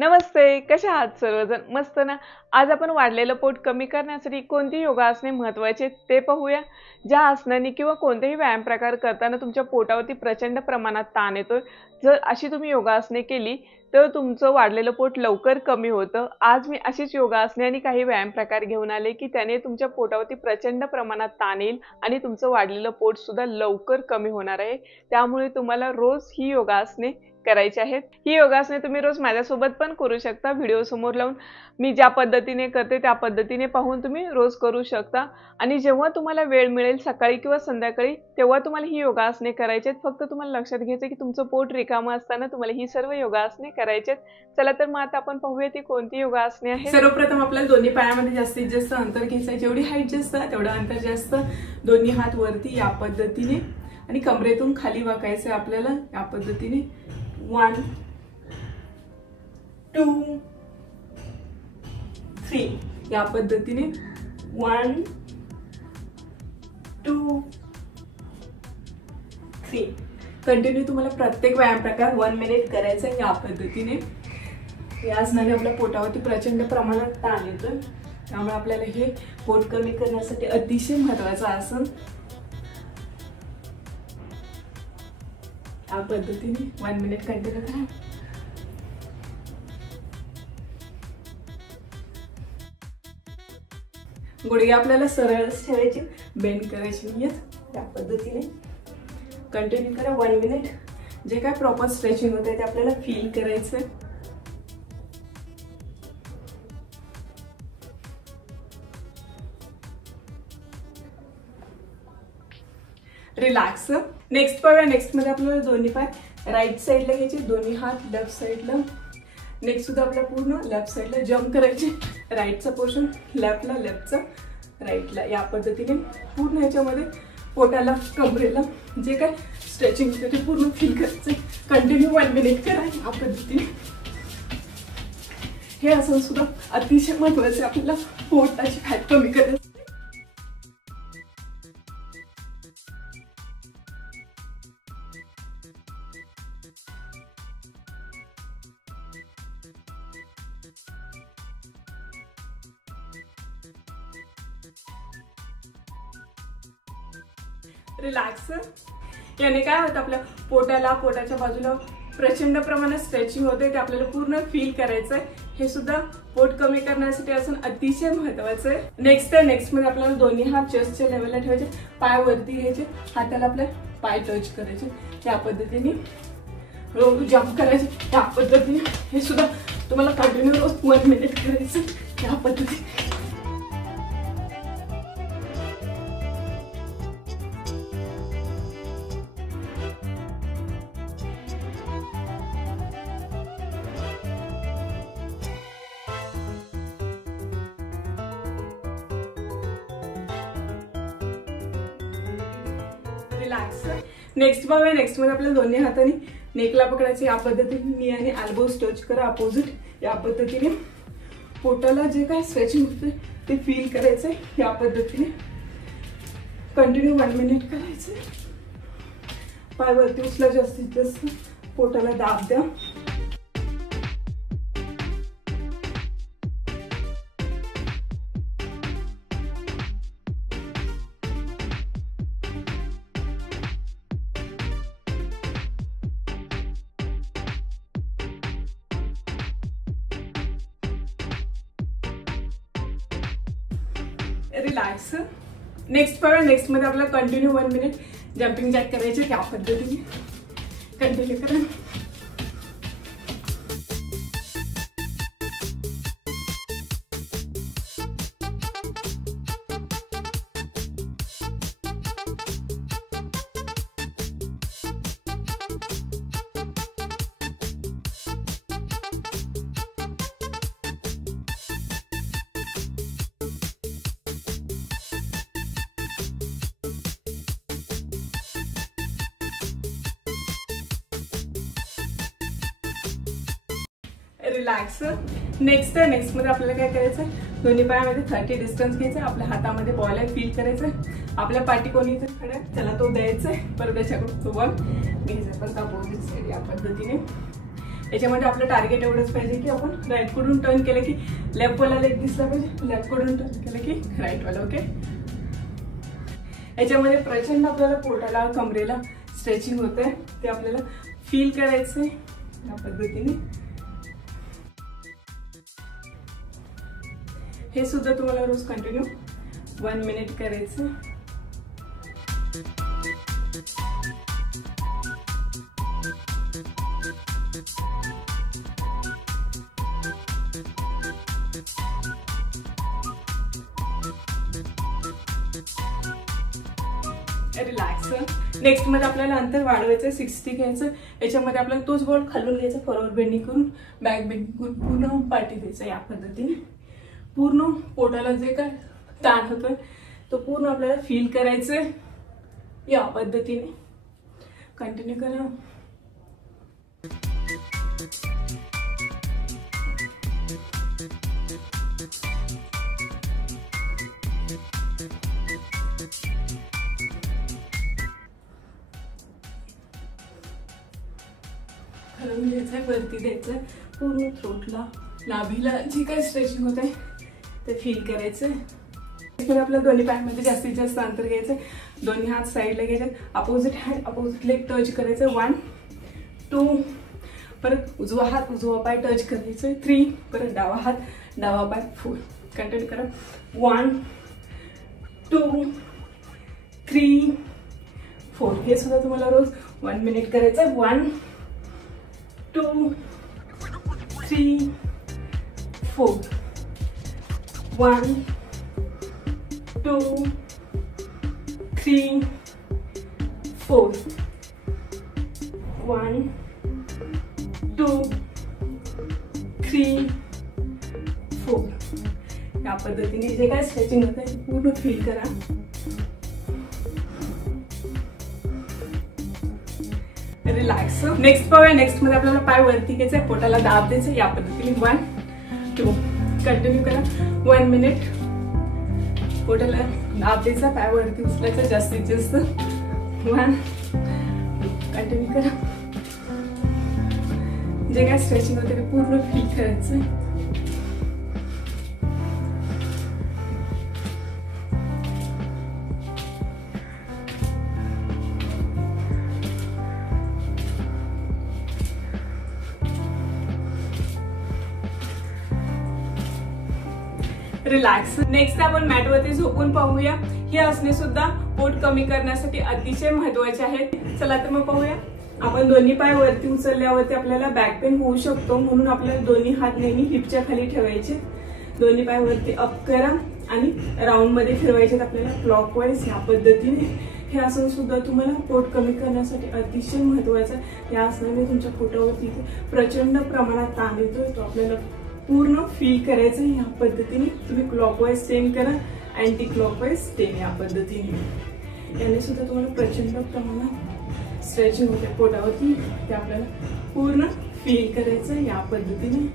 नमस्ते, कशा आहात सर्वजण? मस्त ना? आज आपण वाढलेलं पोट कमी करण्यासाठी कोणती योगासने महत्त्वाची आहेत ते पाहूया. ज्या आसनांनी किंवा कोणतेही व्यायाम प्रकार करताना तुमच्या पोटावरती प्रचंड प्रमाणात ताण येतोय, जर अशी तुम्ही योगासने केली तर तुमचं वाढलेलं पोट लवकर कमी होतं. आज मी अशीच योगासने आणि काही व्यायाम प्रकार घेऊन आले की त्याने तुमच्या पोटावरती प्रचंड प्रमाणात ताण येईल आणि तुमचं वाढलेलं पोट सुद्धा लवकर कमी होणार आहे. त्यामुळे तुम्हाला रोज ही योगासने करायची आहेत. ही योगासने तुम्ही रोज माझ्यासोबत पण करू शकता. व्हिडिओ समोर लावून मी ज्या पद्धतीने करते त्या पद्धतीने पाहून तुम्ही रोज करू शकता. आणि जेव्हा तुम्हाला वेळ मिळेल सकाळी किंवा संध्याकाळी तेव्हा तुम्हाला ही योगासने करायची आहेत. फक्त तुम्हाला लक्षात घ्यायचं की तुमचं पोट रिकामं असताना तुम्हाला ही सर्व योगासने करायची आहेत. चला तर मग आता आपण पाहूया ती कोणती योगासने आहे. सर्वप्रथम आपल्याला दोन्ही पायामध्ये जास्तीत जास्त अंतर घ्यायचं आहे. जेवढी हाईट जास्त तेवढं अंतर जास्त. दोन्ही हात वरती या पद्धतीने आणि कमरेतून खाली वाकायचं आपल्याला या पद्धतीने. 1 2 3 या पद्धतीने. 1 2 3 कंटिन्यू तुम्हाला प्रत्येक व्यायाम प्रकार 1 मिनिट करायचा आहे या पद्धतीने. या आसनाने आपल्या पोटावरती प्रचंड प्रमाणात ताण येतो, त्यामुळे आपल्याला हे पोट कमी करण्यासाठी अतिशय महत्त्वाचं आसन. या पद्धतीने 1 मिनिट कंटिन्यू करा. गुडघे आपल्याला सरळच ठेवायचे, बेंड करायचे नाहीत. या पद्धतीने कंटिन्यू करा 1 मिनिट. जे काय प्रॉपर स्ट्रेचिंग होते ते आपल्याला फील करायचं. रिलॅक्स. नेक्स्ट मध्ये आपल्याला दोन्ही पाय राईट साईडला घ्यायचे, दोन्ही हात लेफ्ट साईडला. नेक्स्ट सुद्धा आपल्याला पूर्ण लेफ्ट साईडला जम्प करायचे. राईटचा पोर्शन लेफ्टला, लेफ्टचा राईटला. या पद्धतीने पूर्ण ह्याच्यामध्ये पोटाला कमरेला जे काय स्ट्रेचिंग होते ते पूर्ण फील करायचं. कंटिन्यू 1 मिनिट करा या पद्धतीने. हे आसन सुद्धा अतिशय महत्त्वाचे आपल्याला पोटाची फॅट कमी करायचं. रिलॅक्स. याने काय होतं आपल्या पोटाला, पोटाच्या बाजूला प्रचंड प्रमाणात स्ट्रेचिंग होते, ते आपल्याला पूर्ण फील करायचं आहे. हे सुद्धा पोट कमी करण्यासाठी असून अतिशय महत्त्वाचं आहे. नेक्स्ट मध्ये आपल्याला दोन्ही हात चेस्टच्या लेवलला ठेवायचे, पाय वरती घ्यायचे, हाताला आपल्या पाय टच करायचे. त्या पद्धतीने जम्प करायचे. त्या पद्धतीने हे सुद्धा तुम्हाला कंटिन्यू रोज 1 मिनिट करायचं. त्या पद्धतीने रिलॅक्स. नेक्स्ट मध्ये आपल्याला दोन्ही हाताने नेकला पकडायचे. या पद्धतीने नी आणि एल्बोज टच करा अपोजिट. या पद्धतीने पोटाला जे काय स्ट्रेचिंग होते ते फील करायचंय. या पद्धतीने कंटिन्यू 1 मिनिट करायचंय. पाय वरती उचला, जास्तीत जास्त पोटाला दाब द्या. रिलॅक्स. नेक्स्ट मध्ये आपल्याला कंटिन्यू 1 मिनिट जम्पिंग जॅक करायचे. त्या पद्धतीने कंटिन्यू करा. रिलॅक्स. नेक्स्ट मध्ये आपल्याला काय करायचं, दोन्ही पायामध्ये 30 डिस्टन्स घ्यायचं. आपल्या हातामध्ये बॉल आहे फील करायचं. आपल्या पाठी कोणी खड्या त्याला तो द्यायचा आहे, परत त्याच्याकडून तो बॉल घ्यायचा. पण अपोजिट साईड या पद्धतीने याच्यामध्ये आपलं टार्गेट एवढंच पाहिजे की आपण राईट कडून टर्न केलं की लेफ्ट वाला लेग दिसला पाहिजे, लेफ्ट कडून टर्न केलं की राईट वाला. ओके. याच्यामध्ये प्रचंड आपल्याला पोटाला कमरेला स्ट्रेचिंग होते, ते आपल्याला फील करायचंय या पद्धतीने. हे सुद्धा तुम्हाला रोज कंटिन्यू 1 मिनिट करायचं. रिलॅक्स. नेक्स्ट मध्ये आपल्याला अंतर वाढवायचं, 60 घ्यायचं. याच्यामध्ये आपल्याला तोच बॉल खालून घ्यायचा, फॉरवर्ड बेंडिंग करून बॅक बेंडिंग करून पूर्ण पाठी द्यायचं. या पद्धतीने पूर्ण पोटाला जे काय ताण होतोय तो पूर्ण आपल्याला फील करायचंय. या पद्धतीने कंटिन्यू करा. खालून घ्यायचंय, वरती द्यायचंय, पूर्ण थ्रोटला नाभीला जी काही स्ट्रेचिंग होत आहे ते फील करायचंय. आपल्या दोन्ही पायामध्ये जास्तीत जास्त अंतर घ्यायचंय. दोन्ही हात साईडला घ्यायचे, opposite hand opposite leg touch करायचं. 1 2, परत उजवा हात उजवा पाय टच करायचं. 3, परत डावा हात डावा पाय 4. कंटिन्यू करा. 1 2 3 4. हे सुद्धा तुम्हाला रोज 1 मिनिट करायचं. 1 2 3 4. 1 2 3 4. 1 2 3 4. या पद्धतीने जे काय स्ट्रेचिंग होतं ते पूर्ण फील करा. रिलॅक्स. नेक्स्ट पाहूया. नेक्स्ट मध्ये आपल्याला पाय वरती घ्यायचे, पोटाला दाब द्यायचं. या पद्धतीने 1 2. कंटिन्यू करा. 1 मिनिट. पोटाला दाब द्यायचा, पाय वरती उचलायचा जास्तीत जास्त. 1 2. कंटिन्यू करा. जे काय स्ट्रेचिंग होते ते पूर्ण फील करायचं. रिलॅक्स. नेक्स्ट आपण मॅटवरती झोपून पाहूया. ही आसने सुद्धा पोट कमी करण्यासाठी अतिशय महत्वाचे आहेत. चला तर मग पाहूया. आपण दोन्ही पाय वरती उचलल्यावरती आपल्याला बॅक पेन होऊ शकतो, म्हणून आपल्याला दोन्ही हात नेहमी हिपच्या खाली ठेवायचे. दोन्ही पाय वरती अप करा आणि राऊंड मध्ये फिरवायचे आपल्याला क्लॉकवाईज. या पद्धतीने हे आसन सुद्धा तुम्हाला पोट कमी करण्यासाठी अतिशय महत्वाचं आहे. या आसनाने तुमच्या पोटावरती प्रचंड प्रमाणात ताण येतोय, तो आपल्याला पूर्ण फील करायचं. या पद्धतीने तुम्ही क्लॉकवाईज 10 करा, अँटी क्लॉकवाईज 10. या पद्धतीने याने सुद्धा तुम्हाला प्रचंड प्रमाणात स्ट्रेचिंग होते पोटावरती, ते आपल्याला पूर्ण फील करायचं. या पद्धतीने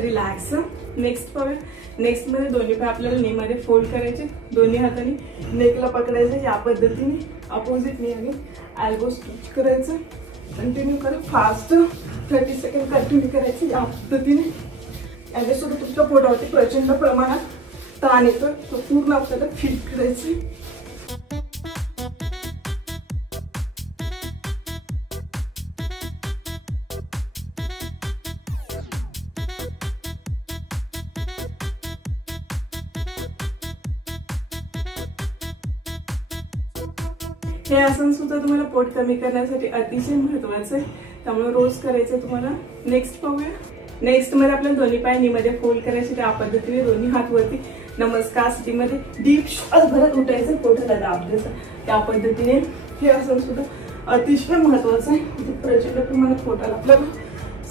रिलॅक्स. नेक्स्ट पाहूया. नेक्स्ट मध्ये दोन्ही पाय आपल्याला नी मध्ये फोल्ड करायचे, दोन्ही हाताने नेकला पकडायचे. या पद्धतीने अपोजिट नी आणि एल्बो स्ट्रेच करायचं. कंटिन्यू करा. फास्ट 30 सेकंड कंटिन्यू करायचं. या पद्धतीने याने सुद्धा तुमच्या पोटावरती प्रचंड प्रमाणात ताण येतो, तो पूर्ण आपल्याला फील करायचं. हे आसन सुद्धा तुम्हाला पोट कमी करण्यासाठी अतिशय महत्वाचं आहे, त्यामुळे रोज करायचं तुम्हाला. नेक्स्ट पाहूया. नेक्स्ट मध्ये आपल्याला दोन्ही पाय नी मध्ये फोल्ड करायचे. त्या पद्धतीने दोन्ही हात वरती नमस्कार स्थितीमध्ये डीप श्वास भरत उठायचं, पोटाला दाब द्यायचा. त्या पद्धतीने हे आसन सुद्धा अतिशय महत्वाचं आहे. प्रचंड प्रमाणात पोटाला आपल्याला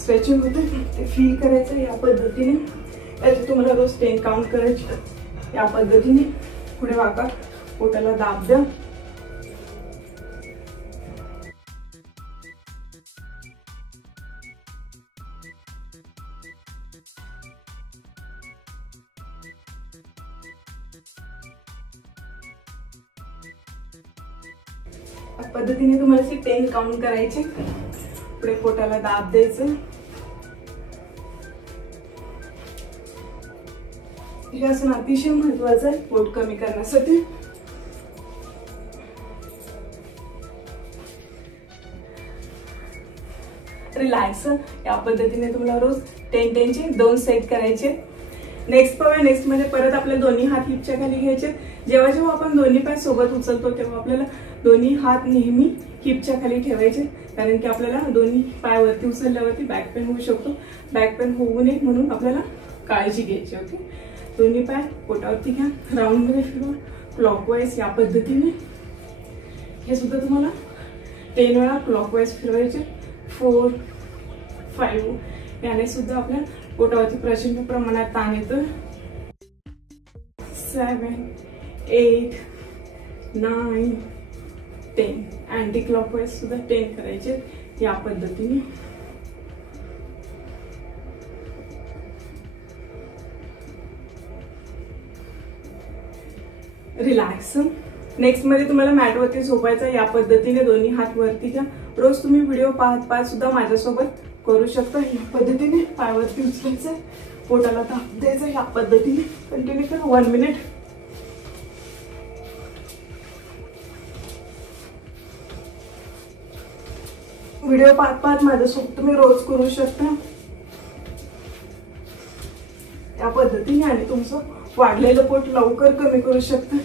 स्ट्रेचिंग होते, ते फील करायचं. या पद्धतीने याचे तुम्हाला रोज 10 काउंट करायचे. या पद्धतीने पुढे वाका, पोटाला दाब द्या. या पद्धतीने तुम्हाला 10 काउंट करायचे. पुढे पोटाला दाब द्यायचं. हे आसन अतिशय महत्वाचं आहे पोट कमी करण्यासाठी. रिलॅक्स. या पद्धतीने तुम्हाला रोज 10 चे 2 सेट करायचे. नेक्स्ट पाहूया. नेक्स्ट मध्ये परत आपले दोन्ही हात हिपच्या खाली घ्यायचे. जेव्हा जेव्हा आपण दोन्ही पाय सोबत उचलतो तेव्हा आपल्याला दोन्ही हात नेहमी हिपच्या खाली ठेवायचे, कारण की आपल्याला दोन्ही पाय वरती उचलल्यावरती बॅक पेन होऊ शकतो. बॅक पेन होऊ नये म्हणून आपल्याला काळजी घ्यायची. ओके, दोन्ही पाय पोटावरती घ्या. राऊंड मध्ये फिरवा क्लॉकवाईज. या पद्धतीने हे सुद्धा तुम्हाला 10 वेळा क्लॉकवाईज फिरवायचे. 4, 5 याने सुद्धा आपल्या पोटावरती प्रचंड प्रमाणात ताण येतो. 7, 8, 9, 10 अँटी क्लॉकवाईज सुद्धा 10 करायचे या पद्धतीने. रिलॅक्स. नेक्स्ट मध्ये तुम्हाला मॅटवरती झोपायचं. या पद्धतीने दोन्ही हात वरती घ्या. रोज तुम्ही व्हिडिओ पाहत सुद्धा माझ्यासोबत करू शकता. या पद्धतीने पायावरती उचलायचं, पोटाला दाब द्यायचं. या पद्धतीने कंटिन्यू करा 1 मिनिट. व्हिडिओ पाहत माझ्यासोबत तुम्ही रोज करू शकता या पद्धतीने, आणि तुमचं वाढलेलं पोट लवकर कमी करू शकता.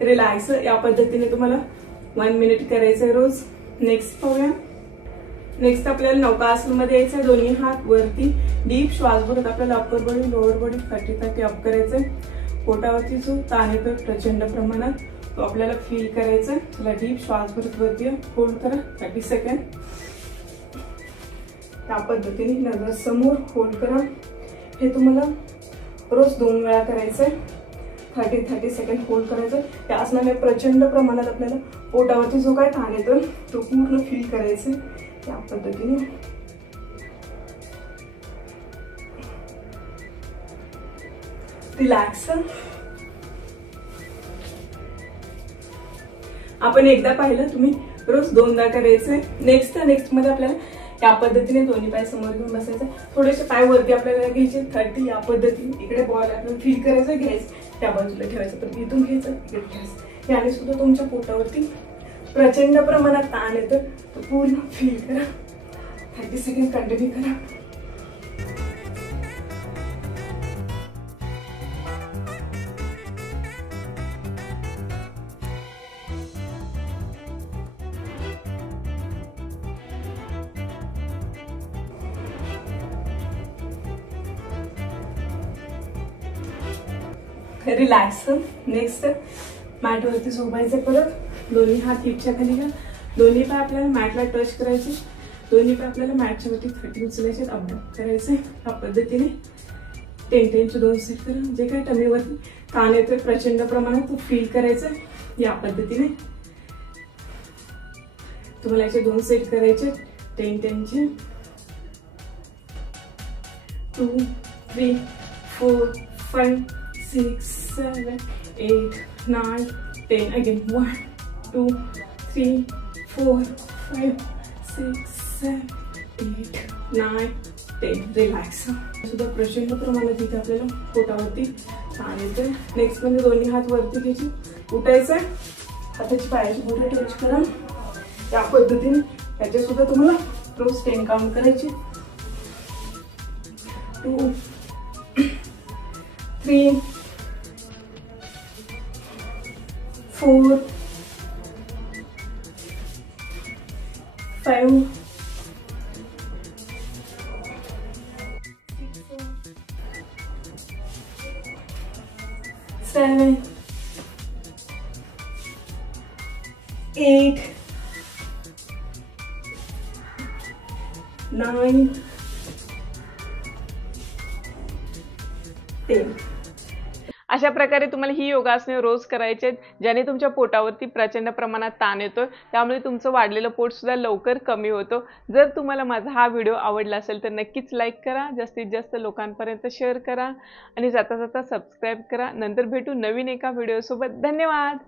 रिलॅक्स. या पद्धतीने तुम्हाला 1 मिनिट करायचंय रोज. नेक्स्ट पाहूया. नेक्स्ट आपल्याला नौकासन मध्ये यायचंय. दोन्ही हात वरती डीप श्वास भरत आपल्याला upper body lower body 30 up करायचंय. पोटावरती जो ताण येतोय प्रचंड प्रमाणात तो आपल्याला फील करायचा. चला, डीप श्वास भरत वरती होल्ड करा 30 सेकंड. त्या पद्धतीने नजर समोर होल्ड करा. हे तुम्हाला रोज 2 वेळा करायचंय. 30 सेकंड होल्ड करायचं. त्या आसनाने प्रचंड प्रमाणात आपल्याला पोटावरती जो काय ताण येतो तो पूर्ण फील करायचं त्या पद्धतीने. रिलॅक्स. आपण एकदा पाहिलं, तुम्ही रोज 2दा करायचंय. नेक्स्ट मध्ये आपल्याला या पद्धतीने दोन्ही पाय समोर घेऊन बसायचं. थोडेसे पाय वरती आपल्याला घ्यायचे 30. या पद्धतीने इकडे बॉल आपल्याला फील करायचं, घ्यायचं त्या बाजूला ठेवायचं, तर इथून घ्यायचं इकडे ठेवायचं. याने सुद्धा तुमच्या पोटावरती प्रचंड प्रमाणात ताण येतं, तर पूर्ण फील करा. 30 सेकंड कंटिन्यू करा. रिलॅक्स. नेक्स्ट मॅटवरती झोपायचं. परत दोन्ही हात हिपच्या खाली घ्या. दोन्ही पाय आपल्याला मॅटला टच करायचे. दोन्ही पाय आपल्याला मॅटच्या वरती 30 उचलायचे, अपडाऊन करायचे. या पद्धतीने 10 चे 2 सेट करा. जे काही टमीवरती ताण येतोय प्रचंड प्रमाणात तो फील करायचं. या पद्धतीने तुम्हाला याचे 2 सेट करायचे 10 चे. 2, 3, 4, 5, 6, 7, 8, 9, 10. Again 1, 2, 3, 4, 5, 6, 7, 8, 9, 10. रिलॅक्स. सुद्धा प्रचंड प्रमाणात इथे आपल्याला पोटावरती ताण येतोय. नेक्स्ट मध्ये दोन्ही हात वरती घ्यायचे, उठायचंय. हाताची पायाची बोटे टच करा. या पद्धतीने याचे सुद्धा तुम्हाला रोज 10 काउंट करायचे. 2, 3, 4, 5, 7, 8, 9, 10. अशा प्रकारे तुम्हाला ही योगासने रोज करायची आहेत, ज्याने तुमच्या पोटावरती प्रचंड प्रमाणात ताण येतोय, त्यामुळे तुमचं वाढलेलं पोट सुद्धा लवकर कमी होतं. जर तुम्हाला माझा हा व्हिडिओ आवडला असेल तर नक्कीच लाईक करा, जास्तीत जास्त लोकांपर्यंत शेअर करा आणि जाता जाता सबस्क्राईब करा. नंतर भेटू नवीन एका व्हिडिओसोबत. धन्यवाद.